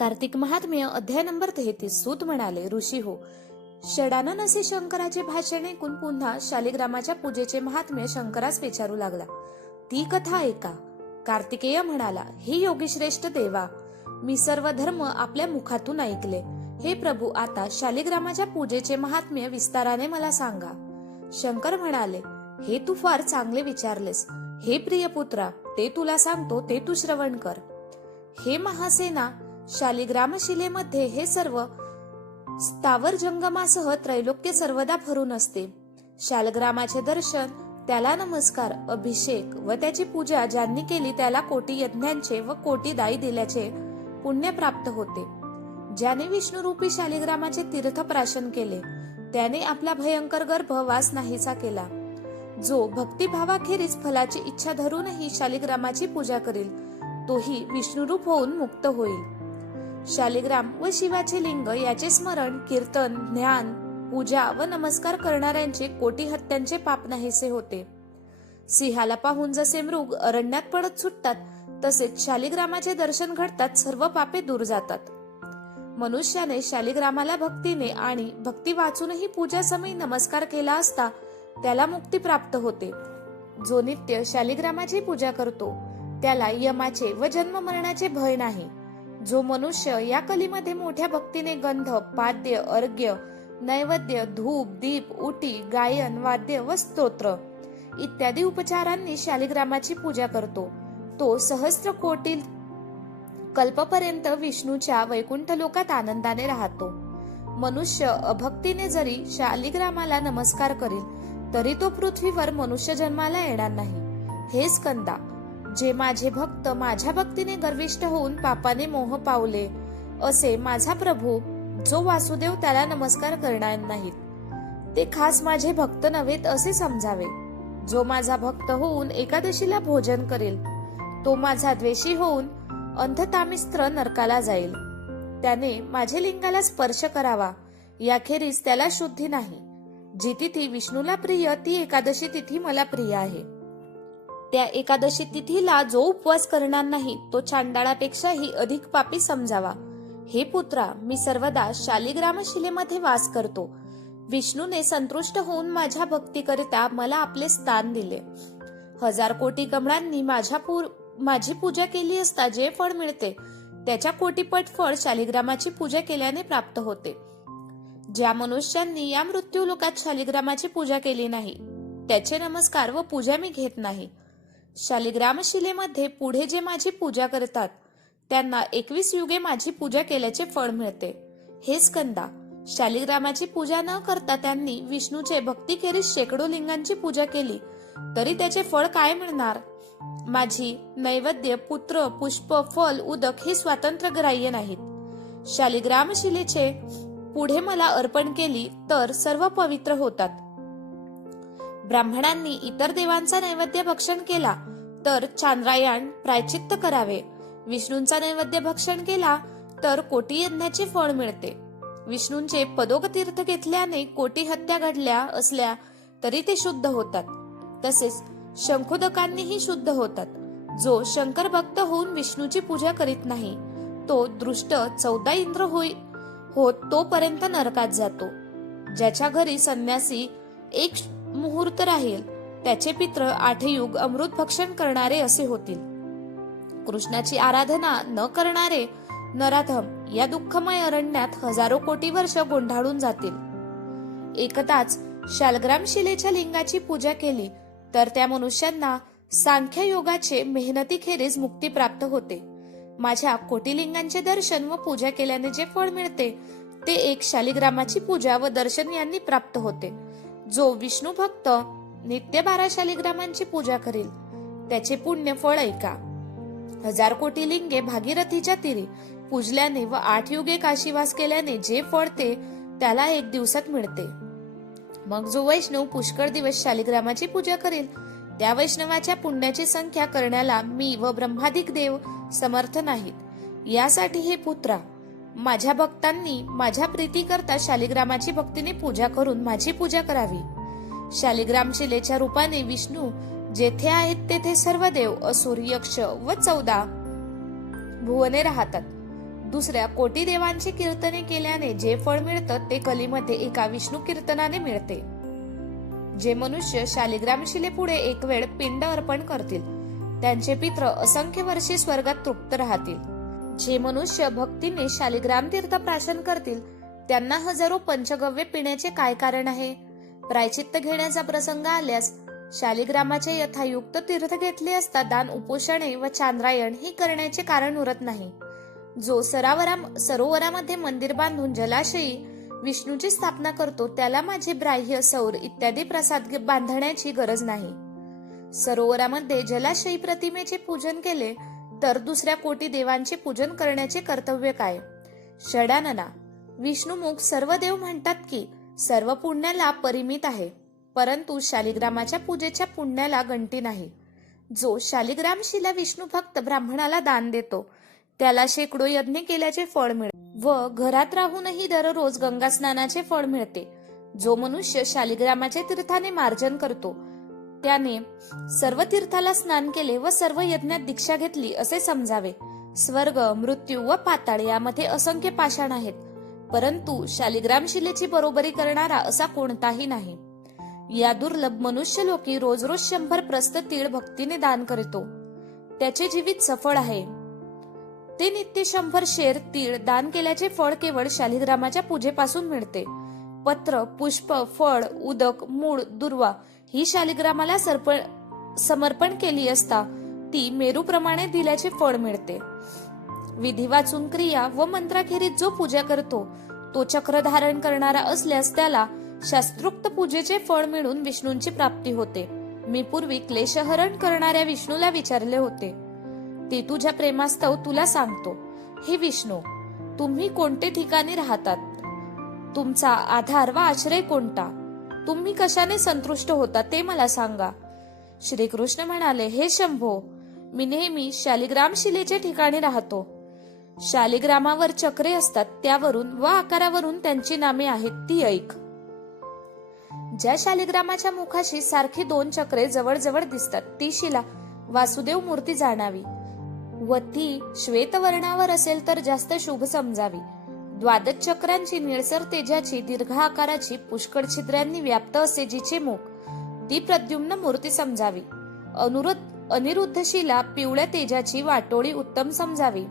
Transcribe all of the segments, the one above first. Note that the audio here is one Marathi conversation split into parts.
कार्तिक महात्म्य अध्याय नंबर 33. सूत म्हणाले, ऋषी हो, षडानन असे शंकराचे भाषण ऐकून पुन्हा शालिग्रामाच्या पूजेचे महात्म्य शंकरास विचारू लागला. ती कथा ऐका. कार्तिकेय म्हणाला, हे योगीश्रेष्ठ देवा, मी सर्व धर्म आपल्या मुखातून ऐकले. हे प्रभू, आता शालिग्रामाच्या पूजेचे महात्म्य विस्ताराने मला सांगा. शंकर म्हणाले, हे तू फार चांगले विचारलेस. हे प्रिय पुत्रा, ते तुला सांगतो, ते तू श्रवण कर. हे महासेना, शालिग्राम शिलेमध्ये हे सर्व स्थावर जंगमासह त्रैलोक्य सर्वदा भरून असते. शालग्रामाचे दर्शन, त्याला नमस्कार, अभिषेक व त्याची पूजा ज्यांनी केली त्याला कोटी यज्ञांचे व कोटी दाई दिल्याचे पुण्य प्राप्त होते. ज्याने विष्णुरूपी शालिग्रामाचे तीर्थप्राशन केले त्याने आपला भयंकर गर्भ वास नाहीसा केला. जो भक्तिभावाखेरीज फलाची इच्छा धरूनही शालिग्रामाची पूजा करील तोही विष्णुरूप होऊन मुक्त होईल. शालिग्राम व शिवाचे लिंग याचे स्मरण, कीर्तन, ज्ञान, पूजा व नमस्कार करणाऱ्यांचे कोटी हत्यांचे पाप नाहीसे होते. सिंहाला पाहून जसे मृग अरण्यात पडत सुटतात तसेच शालिग्रामाचे दर्शन घडतात सर्व पापे दूर जातात. मनुष्याने शालिग्रामाला भक्तीने आणि भक्ती वाचूनही पूजा समयी नमस्कार केला असता त्याला मुक्ती प्राप्त होते. जो नित्य शालिग्रामाची पूजा करतो त्याला यमाचे व जन्म मरणाचे भय नाही. जो मनुष्य या कलीमध्ये मोठ्या भक्तीने गंध, पाद्य, अर्घ्य, नैवेद्य, धूप, दीप, उटी, गायन, वाद्य व स्तोत्र इत्यादी उपचारांनी शालिग्रामाची पूजा करतो तो सहस्त्र कोटी कल्पपर्यंत विष्णूच्या वैकुंठ लोकात आनंदाने राहतो. मनुष्य अभक्तीने जरी शालिग्रामाला नमस्कार करील तरी तो पृथ्वीवर मनुष्य जन्माला येणार नाही. हे स्कंदा, जे माझे भक्त माझ्या भक्तीने गर्विष्ठ होऊन पापाने मोह पावले असे माझा प्रभू जो वासुदेव त्याला नमस्कार करणार नाहीत ते खास माझे भक्त नव्हेत असे समजावे. जो माझा भक्त होऊन एकादशीला भोजन करेल तो माझा द्वेषी होऊन अंधतामिस्त्र नरकाला जाईल. त्याने माझे लिंगाला स्पर्श करावा, याखेरीज त्याला शुद्धी नाही. जी तिथी विष्णूला प्रिय ती एकादशी तिथी मला प्रिय आहे. त्या एकादशी तिथीला जो उपवास करणार नाही तो चांडाळापेक्षाही अधिक पापी समजावा. हे पुत्रा, मी सर्वदा शालिग्राम शिलेमध्ये वास करतो. विष्णूने संतुष्ट होऊन माझ्या भक्तीकरिता मला आपले स्थान दिले. 1000 कोटी कमळांनी माझी पूजा केली असता जे फळ मिळते त्याच्या कोटीपट फळ शालिग्रामाची पूजा केल्याने प्राप्त होते. ज्या मनुष्यांनी या मृत्यू लोकात शालिग्रामाची पूजा केली नाही त्याचे नमस्कार व पूजा मी घेत नाही. शालिग्राम शिलेमध्ये पुढे जे माझी पूजा करतात त्यांना 21 युगे माझी पूजा केल्याचे फळ मिळते. हे स्कंदा, शालिग्रामाची पूजा न करता त्यांनी विष्णूचे भक्तीखेरीज शेकडो लिंगांची पूजा केली तरी त्याचे फळ काय मिळणार? माझी नैवेद्य, पुत्र, पुष्प, फल, उदक हे स्वातंत्र्य ग्राह्य नाहीत. शालिग्राम शिलेचे पुढे मला अर्पण केली तर सर्व पवित्र होतात. ब्राह्मणांनी इतर देवांचा नैवेद्य भक्षण केला तर चांद्रायण प्रायचित्त करावे. विष्णूंचा नैवेद्य भक्षण केला तर कोटी यज्ञाचे फळ मिळते. विष्णूंचे पदोक तीर्थ घेतल्याने कोटी हत्या घडल्या असल्या तरी ते शुद्ध होतात. तसेच शंखोदकांनीही शुद्ध होतात. जो शंकर भक्त होऊन विष्णूची पूजा करीत नाही तो दृष्ट 14 इंद्र होत तोपर्यंत नरकात जातो. ज्याच्या घरी संन्यासी एक मुहूर्त राहील त्याचे पित्र 8 युग अमृत भक्षण करणारे असे होतील. कृष्णाची आराधना न करणारे नराधम या दुःखमय अरण्यात हजारो कोटी वर्ष गोंधळून जातील. एकदाच शालग्राम शिलेच्या लिंगाची पूजा केली तर त्या मनुष्यांना सांख्य योगाचे मेहनतीखेरीज मुक्ती प्राप्त होते. माझ्या कोटी लिंगांचे दर्शन व पूजा केल्याने जे फळ मिळते ते एक शालिग्रामाची पूजा व दर्शन यांनी प्राप्त होते. जो विष्णू भक्त नित्य 12 शालिग्रामांची पूजा करील त्याचे पुण्य फळ ऐका. 1000 कोटी लिंगे भागीरथीच्या तीरी पूजल्याने व 8 युगे काशीवास केल्याने जे फळ ते त्याला 1 दिवसात मिळते. मग जो वैष्णव पुष्कळ दिवस शालिग्रामाची पूजा करेल त्या वैष्णवाच्या पुण्याची संख्या करण्याला मी व ब्रह्मादिक देव समर्थ नाहीत. यासाठी हे पुत्रा, माझ्या भक्तांनी माझ्या प्रीतीकरता शालिग्रामाची भक्तीने पूजा करून माझी पूजा करावी. शालिग्राम शिलेच्या रूपाने विष्णू जेथे आहेत तेथे सर्व देव, असुर, यक्ष व 14 भुवने राहतात. दुसऱ्या कोटी देवांची कीर्तने केल्याने जे फळ मिळतं ते कलीमध्ये एका विष्णू कीर्तनाने मिळते. जे मनुष्य शालिग्राम शिलेपुढे एक वेळ पिंड अर्पण करतील त्यांचे पित्र असंख्य वर्षे स्वर्गात तृप्त राहतील. जे मनुष्य भक्तीने शालिग्राम तीर्थ प्राशन करतील त्यांना हजारो पंचगव्य पिण्याचे काय कारण आहे? प्रायचित्त घेण्याचा प्रसंग आल्यास शालिग्रामाचे यथायुक्त तीर्थ घेतले असता दान, उपोषणे व चांद्रायण ही करण्याचे कारण उरत नाही. जो सरोवरामध्ये मंदिर बांधून जलाशयी विष्णूची स्थापना करतो त्याला माझे ब्राह्य, सौर इत्यादी प्रसाद बांधण्याची गरज नाही. सरोवरामध्ये जलाशयी प्रतिमेचे पूजन केले तर दुसऱ्या कोटी देवांचे पूजन करण्याचे कर्तव्य काय? षडानना, विष्णुमुख सर्व देव म्हणतात की सर्व पुण्याला परिमित आहे, परंतु शालिग्रामाच्या पूजेच्या पुण्याला गंटी नाही. जो शालिग्राम शिला विष्णू भक्त ब्राह्मणाला दान देतो त्याला शेकडो यज्ञ केल्याचे फळ मिळते व घरात राहूनही दररोज गंगा स्नानाचे फळ मिळते. जो मनुष्य शालिग्रामाच्या तीर्थाने मार्जन करतो त्याने सर्व तीर्थाला स्नान केले व सर्व यज्ञात दीक्षा घेतली असे समजावे. स्वर्ग, मृत्यू व पाताळ यामध्ये असंख्य पाषाण आहेत, परंतु शालिग्राम शिलेची बरोबरी करणारा असा कोणताही नाही. या दुर्लभ मनुष्य लोकी रोज रोज 100 प्रस्त तीळ भक्तीने दान करतो त्याचे जीवित सफळ आहे. ते नित्य 100 शेर तीळ दान केल्याचे फळ केवळ शालिग्रामाच्या पूजेपासून मिळते. पत्र, पुष्प, फळ, उदक, मूळ, दुर्वा ही शालिग्रामाला समर्पण केली असता ती मेरूप्रमाणे दिल्याचे फळ मिळते. विधी वाचून क्रिया व मंत्राखेरीज जो पूजा करतो तो चक्र धारण करणारा असल्यास त्याला शास्त्रोक्त पूजेचे फळ मिळून विष्णूंची प्राप्ती होते. मी पूर्वी क्लेशहरण करणाऱ्या विष्णूला विचारले होते, ते तुझ्या प्रेमास्तव तुला सांगतो. हे विष्णू, तुम्ही कोणते ठिकाणी राहतात? तुमचा आधार व आश्रय कोणता? तुम्ही कशाने संतुष्ट होता ते मला सांगा. श्रीकृष्ण म्हणाले, हे शंभो, मी नेहमी शालिग्राम शिलेच्या ठिकाणी राहतो. शालिग्रामावर चक्रे असतात, त्यावरून व आकारावरून त्यांची नामे आहेत ती ऐक. ज्या शालिग्रामाच्या मुखाशी सारखी 2 चक्रे जवळ दिसतात ती शिला वासुदेव मूर्ती जाणावी व ती श्वेतवर्णावर असेल तर जास्त शुभ समजावी. 12 चक्रांची निळसर तेजाची दीर्घ आकाराची पुष्कळ छिद्रांनी व्याप्त असे जिचे मुख ती प्रद्युम्न मूर्ती समजावी. अनिरुद्ध शिला पिवळ्या तेजाची वाटोळी उत्तम समजावी.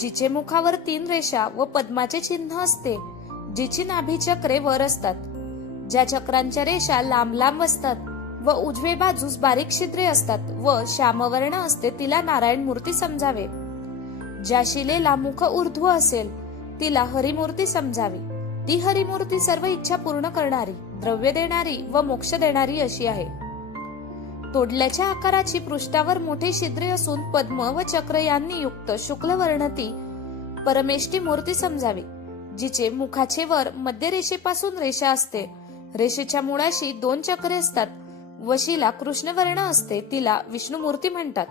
जिचे मुखावर 3 रेषा व पद्माचे चिन्ह असते, जिची नाभी चक्रे वर असतात, ज्या चक्रांच्या रेषा लांब लांब असतात व उजवे बाजूस बारीक छिद्रे असतात व श्यामवर्ण असते तिला नारायण मूर्ती समजावे. ज्या शिलेला मुख ऊर्ध्व असेल तिला हरिमूर्ती समजावी. ती हरिमूर्ती सर्व इच्छा पूर्ण करणारी, द्रव्य देणारी व मोक्ष देणारी अशी आहे. तोडल्याच्या आकाराची पृष्ठावर मोठे छिद्रे असून पद्म व चक्र यांनी युक्त शुक्ल वर्णती परमेष्ठी मूर्ती समजावी. जिचे मुखाचे वर मध्य रेषेपासून रेषा असते, रेषेच्या मुळाशी 2 चक्रे असतात व शिला कृष्णवर्ण असते तिला विष्णुमूर्ती म्हणतात.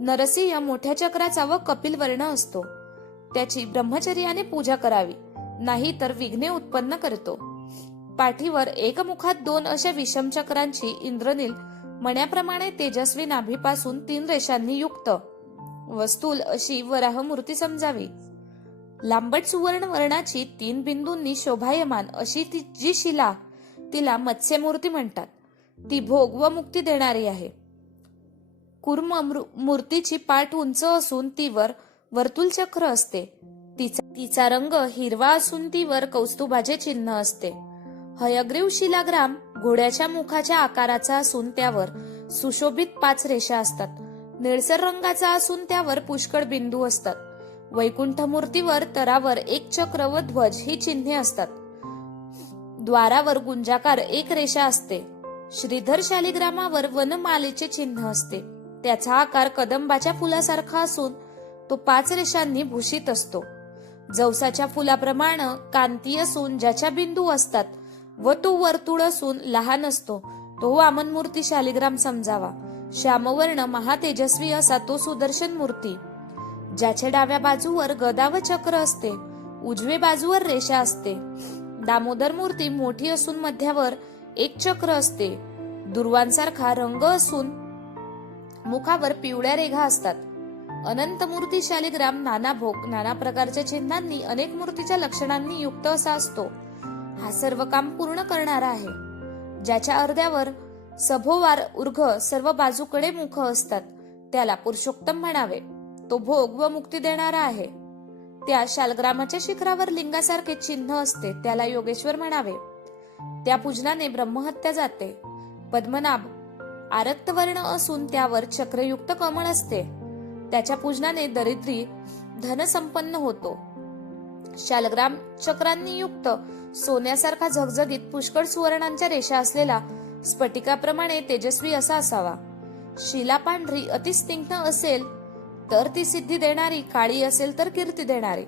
नरसिंह मोठ्या चक्राचा व कपिल वर्ण असतो, त्याची ब्रह्मचर्याने पूजा करावी, नाही तर विघ्ने उत्पन्न करतो. पाठीवर एकमुखात 2 अशा विषम चक्रांची इंद्रनील मण्याप्रमाणे तेजस्वी नाभीपासून 3 रेषांनी युक्त वस्तूल अशी वराह मूर्ती समजावी. लांबट सुवर्ण वर्णाची 3 बिंदूंनी शोभायमान अशी जी शिला तिला मत्स्यमूर्ती म्हणतात. ती भोग व मुक्ती देणारी आहे. कुर्म मूर्तीची पाठ उंच असून तीवर वर्तुल चक्र असते. तिचा रंग हिरवा असून तीवर कौस्तुभाचे चिन्ह असते. हयग्रीव शिलाग्राम घोड्याच्या मुखाच्या आकाराचा असून त्यावर सुशोभित 5 रेषा असतात. निळसर रंगाचा असून त्यावर पुष्कळ बिंदू असतात. वैकुंठ मूर्तीवर तरावर 1 चक्र व ध्वज ही चिन्हे असतात. द्वारावर गुंजाकार 1 रेषा असते. श्रीधर शालिग्रामावर वनमालेचे चिन्ह असते. त्याचा आकार कदंबाच्या फुलासारखा असून तो 5 रेषांनी भूषित असतो. जवसाच्या फुलाप्रमाणे कांती असून ज्याच्या बिंदू असतात व तो वर्तुळ असून लहान असतो तो वामन मूर्ती शालिग्राम समजावा. श्यामवर्ण महातेजस्वी असा तो सुदर्शन मूर्ती. ज्याच्या डाव्या बाजूवर गदा व चक्र असते, उजवे बाजूवर रेषा असते. दामोदर मूर्ती मोठी असून मध्यावर 1 चक्र असते. दुर्वांसारखा रंग असून मुखावर पिवळ्या रेघा असतात. अनंतमूर्ती शालिग्राम नाना भोग, नाना प्रकारच्या चिन्हांनी, अनेक मूर्तीच्या लक्षणांनी युक्त असा असतो. हा सर्व काम पूर्ण करणारा आहे. ज्याच्या अर्ध्यावर सभोवार उर्घ सर्व बाजूकडे मुख असतात त्याला पुरुषोत्तम म्हणावे. तो भोग व मुक्ती देणारा आहे. त्या शालग्रामाच्या शिखरावर लिंगासारखे चिन्ह असते त्याला योगेश्वर म्हणावे. त्या पूजनाने ब्रह्महत्या जाते. पद्मनाभ आरक्तवर्ण असून त्यावर चक्रयुक्त कमळ असते. त्याच्या पूजनाने दरिद्री धनसंपन्न होतो. शालग्राम चक्रांनी युक्त सोन्यासारखा झगझगीत पुष्कळ सुवर्णांच्या रेषा असलेला स्फटिकाप्रमाणे तेजस्वी असा असावा. शिला पांढरी अतिस्निग्ध असेल तर ती सिद्धी देणारी, काळी असेल तर कीर्ती देणारी.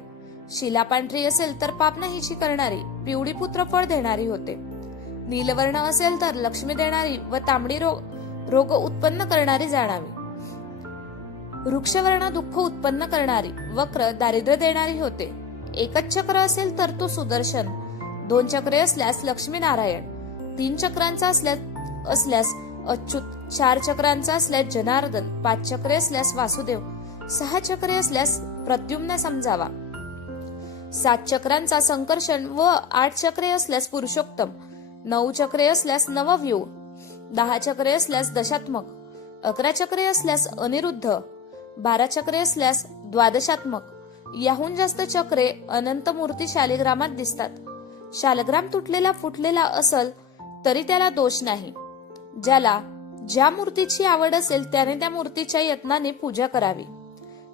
शिला पांढरी असेल तर पाप नाहीशी करणारी, पिवळी पुत्रफळ देणारी होते. नीलवर्ण असेल तर लक्ष्मी देणारी व तांबडी रोग उत्पन्न करणारी जाणावी. वृक्षवर्ण दुःख उत्पन्न करणारी, वक्र दारिद्र्य देणारी होते. एकच चक्र असेल तर तो सुदर्शन, 2 चक्रे असल्यास लक्ष्मी नारायण, 3 चक्रांचा असल्यास अच्युत, 4 चक्रांचा असल्यास जनार्दन, 5 चक्रे असल्यास वासुदेव, 6 चक्रे असल्यास प्रद्युम्न समजावा. 7 चक्रांचा संकर्षण व 8 चक्रे असल्यास पुरुषोत्तम, 9 चक्रे असल्यास नवव्यूह, 10 चक्रे असल्यास दशात्मक, 11 चक्रे असल्यास अनिरुद्ध, 12 चक्रे असल्यास द्वादशात्मक. याहून जास्त चक्रे अनंत मूर्ती शालिग्रामात दिसतात. शालग्राम तुटलेला फुटलेला असल तरी त्याला दोष नाही. ज्याला ज्या मूर्तीची आवड असेल त्याने त्या मूर्तीच्या यत्नाने पूजा करावी.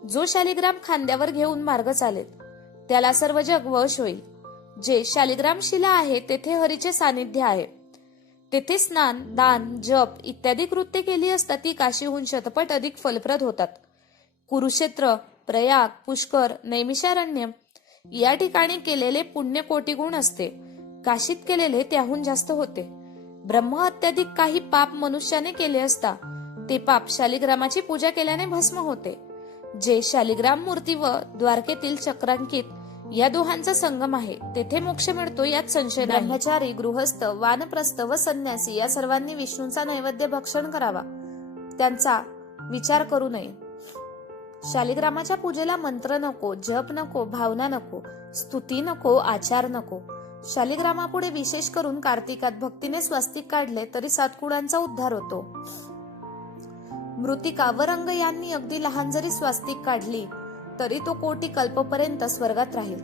जो शालिग्राम खांद्यावर घेऊन मार्ग चालेल त्याला सर्व जग वश होईल. जे शालिग्राम शिला आहे तेथे हरीचे सानिध्य आहे. तेथे स्नान, दान, जप इत्यादी कृत्ये केली असता ती काशीहून शतपट अधिक फलप्रद होतात. कुरुक्षेत्र, प्रयाग, पुष्कर, नैमिषारण्य या ठिकाणी केलेले पुण्य कोटी गुण असते. काशीत केलेले त्याहून जास्त होते. ब्रह्महत्याधिक काही पाप मनुष्याने केले असता ते पाप शालिग्रामाची पूजा केल्याने भस्म होते. जे शालिग्राम मूर्ती व द्वारकेतील चक्रांकित या दोहांचा संगम आहे तेथे मोक्ष मिळतो यात संशय नाही. ब्रह्मचारी, गृहस्थ, वानप्रस्थ व संन्यासी या सर्वांनी विष्णूंचा नैवेद्य भक्षण करावा. त्यांचा विचार करू नये. शालिग्रामाच्या पूजेला मंत्र नको, जप नको, भावना नको, स्तुती नको, आचार नको. शालिग्रामापुढे विशेष करून कार्तिकात भक्तीने स्वास्तिक काढले तरी 7 कुळांचा उद्धार होतो. मृतिका व रंग यांनी अगदी लहान जरी स्वास्तिक काढली तरी तो कोटी कल्पपर्यंत स्वर्गात राहील.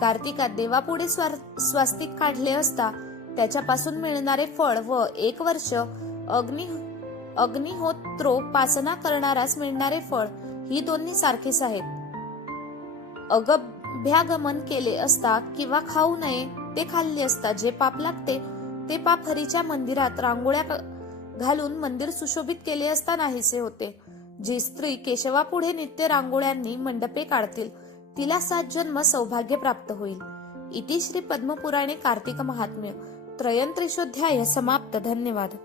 कार्तिकात देवापुढे स्वास्तिक काढले असता त्याच्यापासून मिळणारे फळ व 1 वर्ष अग्निहोत्रोपासना करणाऱ्यास मिळणारे फळ ही दोन्ही सारखेच आहेत. अगभ्यागमन केले असता किंवा खाऊ नये ते खाल्ले असता जे पाप लागते ते पाप हरीच्या मंदिरात रांगोळ्या घालून मंदिर सुशोभित केले असता नाहीसे होते. जी स्त्री केशवापुढे नित्य रांगोळ्यांनी मंडपे काढतील तिला 7 जन्म सौभाग्य प्राप्त होईल. इति श्री पद्मपुराणे कार्तिक महात्म्य त्रयंत्रिशोध्याय समाप्त. धन्यवाद.